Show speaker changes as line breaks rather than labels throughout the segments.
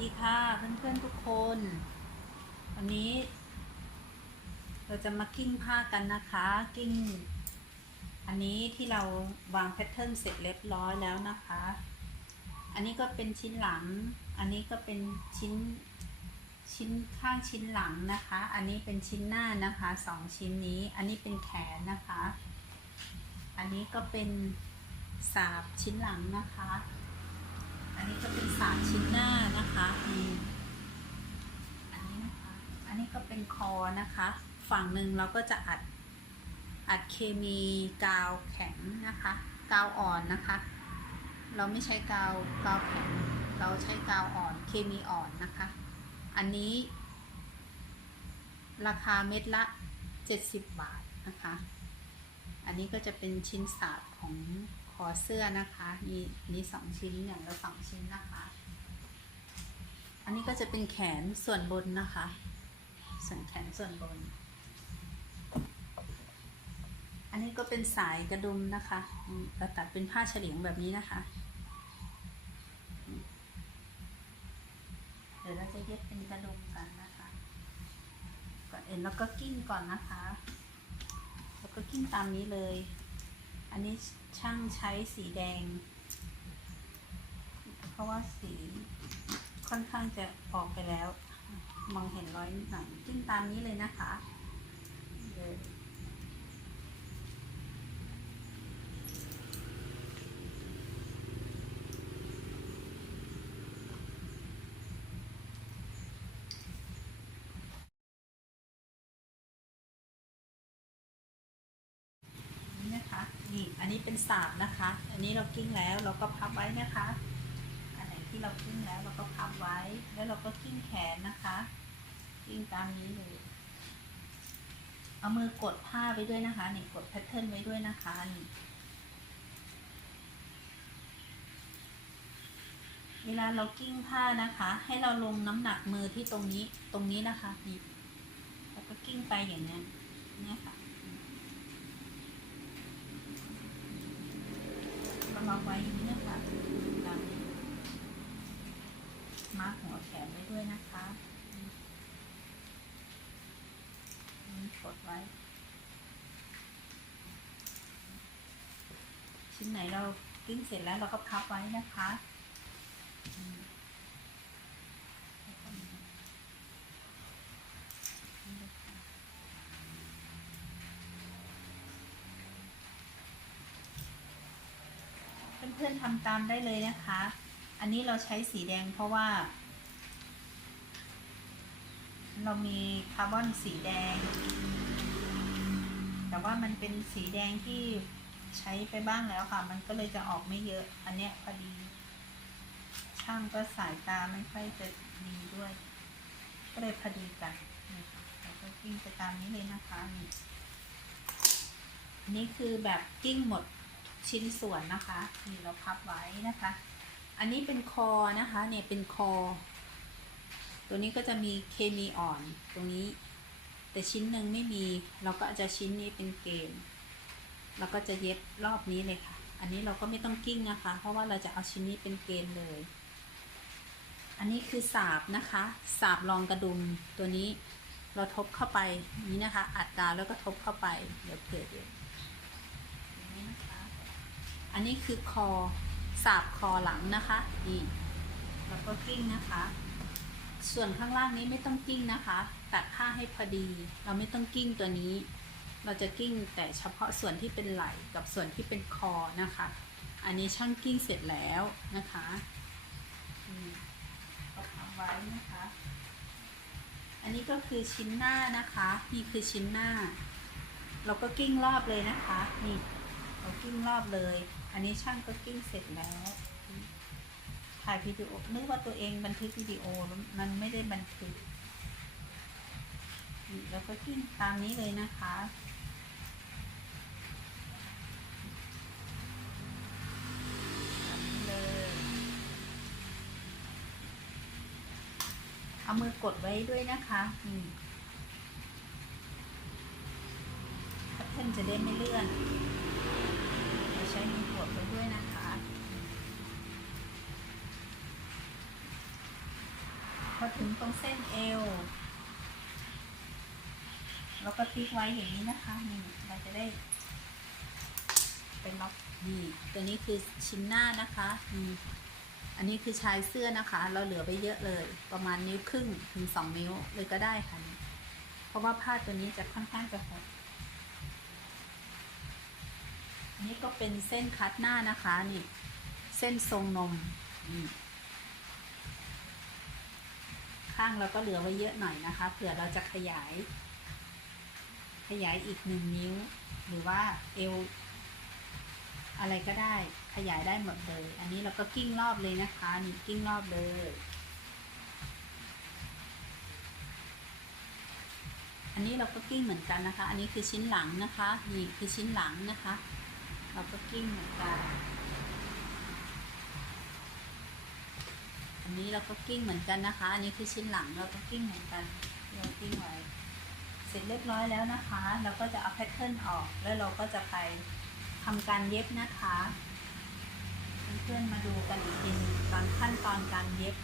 ดีค่ะเพื่อนๆทุกคน วันนี้ เราจะมากิ้งผ้ากันนะคะ กิ้ง อันนี้ที่เราวางแพทเทิร์นเสร็จเรียบร้อยแล้วนะคะ อันนี้ก็เป็นชิ้นหลัง อันนี้ก็เป็นชิ้นชิ้นข้างชิ้นหลังนะคะ อันนี้เป็นชิ้นหน้านะคะสองชิ้นนี้ อันนี้เป็นแขนนะคะ อันนี้ก็เป็นสาบชิ้นหลังนะคะ อันนี้ก็เป็นสาบชิ้นหน้านะคะอันนี้นะคะ อันนี้ก็เป็นคอนะคะ ฝั่งหนึ่งเราก็จะอัดอัดเคมีกาวแข็งนะคะ กาวอ่อนนะคะ เราไม่ใช้กาวกาวแข็ง เราใช้กาวอ่อนเคมีอ่อนนะคะ อันนี้ ราคาเม็ดละ 70 บาทนะคะ อันนี้ก็จะเป็นชิ้นสาดของ คอเสื้อนะคะ มีมีสองชิ้นอย่างละสองชิ้นนะคะ อันนี้ก็จะเป็นแขนส่วนบนนะคะ ส่วนแขนส่วนบน อันนี้ก็เป็นสายกระดุมนะคะเราตัดเป็นผ้าเฉลียงแบบนี้นะคะ เดี๋ยวเราจะเย็บเป็นกระดุมกันนะคะ ก่อนเอ็นแล้วก็กิ้งก่อนนะคะ แล้วก็กิ้งตามนี้เลย อันนี้ช่างใช้สีแดง เพราะว่าสีค่อนข้างจะออกไปแล้ว มองเห็นรอยหน่อยกิ้งตามนี้เลยนะคะ เลย นี่ นี่อันนี้เป็นสาบนะคะ อันนี้เรากิ้งแล้วเราก็พับไว้นะคะ อันไหนที่เรากิ้งแล้วเราก็พับไว้ แล้วเราก็กิ้งแขนนะคะ กิ้งตามนี้เลยเอามือกดผ้าไว้ด้วยนะคะนี่กดแพทเทิร์นไว้ด้วยนะคะนี่เวลาเรากิ้งผ้านะคะ ให้เราลงน้ำหนักมือที่ตรงนี้ตรงนี้นะคะนี่แล้วก็กิ้งไปอย่างนี้นี่ค่ะ เรางไว้อย่างนี้นะคะตามนี้มาร์กหัวแขนไว้ด้วยนะคะนี่กดไว้ ชิ้นไหนเราติ้งเสร็จแล้วเราก็พับไว้นะคะอืมแล้วก็นี่นี่เลยค่ะ เพื่อนๆทำตามได้เลยนะคะ อันนี้เราใช้สีแดงเพราะว่า เรามีคาร์บอนสีแดง แต่ว่ามันเป็นสีแดงที่ใช้ไปบ้างแล้วค่ะ มันก็เลยจะออกไม่เยอะ อันเนี้ยพอดี ช่างก็สายตาไม่ค่อยจะดีด้วย ก็เลยพอดีกันนี่ค่ะเราก็กิ้งไปตามนี้เลยนะคะนี่นี่คือแบบกิ้งหมด ชิ้นส่วนนะคะนี่เราพับไว้นะคะ อันนี้เป็นคอนะคะเนี่ยเป็นคอ ตัวนี้ก็จะมีเคมีอ่อนตรงนี้ แต่ชิ้นหนึ่งไม่มีเราก็จะชิ้นนี้เป็นเกณฑ์เราก็จะเย็บรอบนี้เลยค่ะ อันนี้เราก็ไม่ต้องกิ้งนะคะ เพราะว่าเราจะเอาชิ้นนี้เป็นเกณฑ์เลย อันนี้คือสาบนะคะสาบรองกระดุมตัวนี้เราทบเข้าไปนี้นะคะ อัดกาวแล้วก็ทบเข้าไปเดี๋ยวเผื่อเดี๋ยวอง อันนี้คือคอสาบคอหลังนะคะนี่แล้วก็กิ้งนะคะ ส่วนข้างล่างนี้ไม่ต้องกิ้งนะคะตัดผ้าให้พอดี เราไม่ต้องกิ้งตัวนี้ เราจะกิ้งแต่เฉพาะส่วนที่เป็นไหล่กับส่วนที่เป็นคอนะคะ อันนี้ช่างกิ้งเสร็จแล้วนะคะอืมก็ทำไว้นะคะ อันนี้ก็คือชิ้นหน้านะคะ นี่คือชิ้นหน้า เราก็กิ้งรอบเลยนะคะนี่ เรากิ้งรอบเลย อันนี้ช่างก็กิ้งเสร็จแล้ว ถ่ายวิดีโอนึกว่าตัวเองบันทึกวิดีโอมันไม่ได้บันทึกแล้วก็กิ้งตามนี้เลยนะคะเลยเอามือกดไว้ด้วยนะคะนี่แพทเทิร์นจะได้ไม่เลื่อน ช้มือกดไว้ด้วยนะคะ พอถึงตรงเส้นเอวแล้วก็ติ๊กไว้อย่างนี้นะคะนี่เราจะได้เป็นล็อกนี่ตัวนี้คือชิ้นหน้านะคะนี่อันนี้คือชายเสื้อนะคะ เราเหลือไปเยอะเลย ประมาณนิ้วครึ่งถึงสองนิ้วเลยก็ได้ค่ะ เพราะว่าผ้าตัวนี้จะค่อนข้างจะหด นนี้ก็เป็นเส้นคัดหน้านะคะนี่ เส้นทรงนมนี่ข้างเราก็เหลือไว้เยอะหน่อยนะคะ เผื่อเราจะขยาย ขยายอีกหนึ่งนิ้ว หรือว่าเอวอะไรก็ได้ขยายได้หมดเลย อันนี้เราก็กิ้งรอบเลยนะคะนี่กิ้งรอบเลยอันนี้เราก็กิ้งเหมือนกันนะคะ อันนี้คือชิ้นหลังนะคะ นี่คือชิ้นหลังนะคะ เราก็กิ้งเหมือนกัน อันนี้เราก็กิ้งเหมือนกันนะคะ อันนี้คือชิ้นหลังเราก็กิ้งเหมือนกันเรากิ้งไว้ เสร็จเรียบร้อยแล้วนะคะ เราก็จะเอาแพทเทิร์นออก แล้วเราก็จะไปทำการเย็บนะคะ เพื่อนๆมาดูกันอีกทีตอนขั้นตอนการเย็บ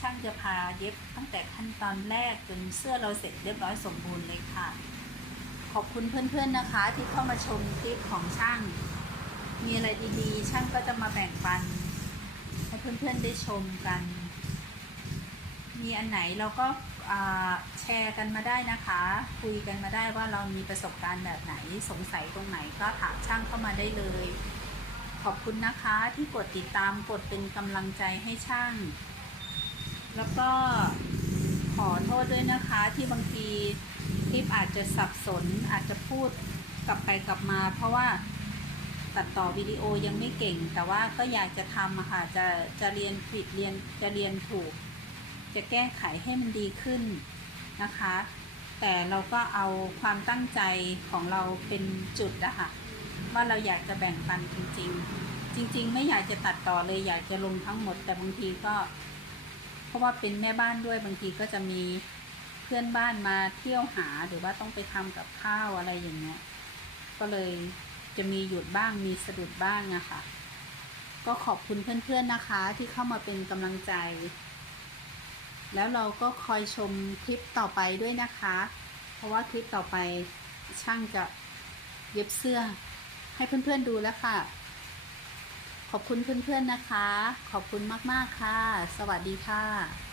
ช่างจะพาเย็บตั้งแต่ขั้นตอนแรกจนเสื้อเราเสร็จเรียบร้อยสมบูรณ์เลยค่ะ ขอบคุณเพื่อนๆนะคะ ที่เข้ามาชมคลิปของช่าง มีอะไรดีๆ ช่างก็จะมาแบ่งปัน ให้เพื่อนๆได้ชมกัน มีอันไหนเราก็แชร์กันมาได้นะคะ คุยกันมาได้ว่าเรามีประสบการณ์แบบไหนสงสัยตรงไหนก็ถามช่างเข้ามาได้เลย ขอบคุณนะคะที่กดติดตามกดเป็นกำลังใจให้ช่าง แล้วก็ขอโทษด้วยนะคะที่บางที ลิปอาจจะสับสนอาจจะพูดกลับไปกลับมา เพราะว่าตัดต่อวิดีโอยังไม่เก่ง แต่ว่าก็อยากจะทำอะค่ะจะจะเรียนผิดเรียนจะเรียนถูก จะแก้ไขให้มันดีขึ้นนะคะ แต่เราก็เอาความตั้งใจของเราเป็นจุดอะค่ะว่าเราอยากจะแบ่งปันจริง ๆ จริง ๆ ไม่อยากจะตัดต่อเลยอยากจะลงทั้งหมด แต่บางทีก็ เพราะว่าเป็นแม่บ้านด้วยบางทีก็จะมี เพื่อนบ้านมาเที่ยวหาหรือว่าต้องไปทำกับข้าวอะไรอย่างเงี้ย ก็เลยจะมีหยุดบ้างมีสะดุดบ้างอะค่ะ ก็ขอบคุณเพื่อนๆนะคะ ที่เข้ามาเป็นกำลังใจ แล้วเราก็คอยชมคลิปต่อไปด้วยนะคะ เพราะว่าคลิปต่อไปช่างจะเย็บเสื้อให้เพื่อนๆดูแล้วค่ะ ขอบคุณเพื่อนๆนะคะ ขอบคุณมากๆค่ะ สวัสดีค่ะ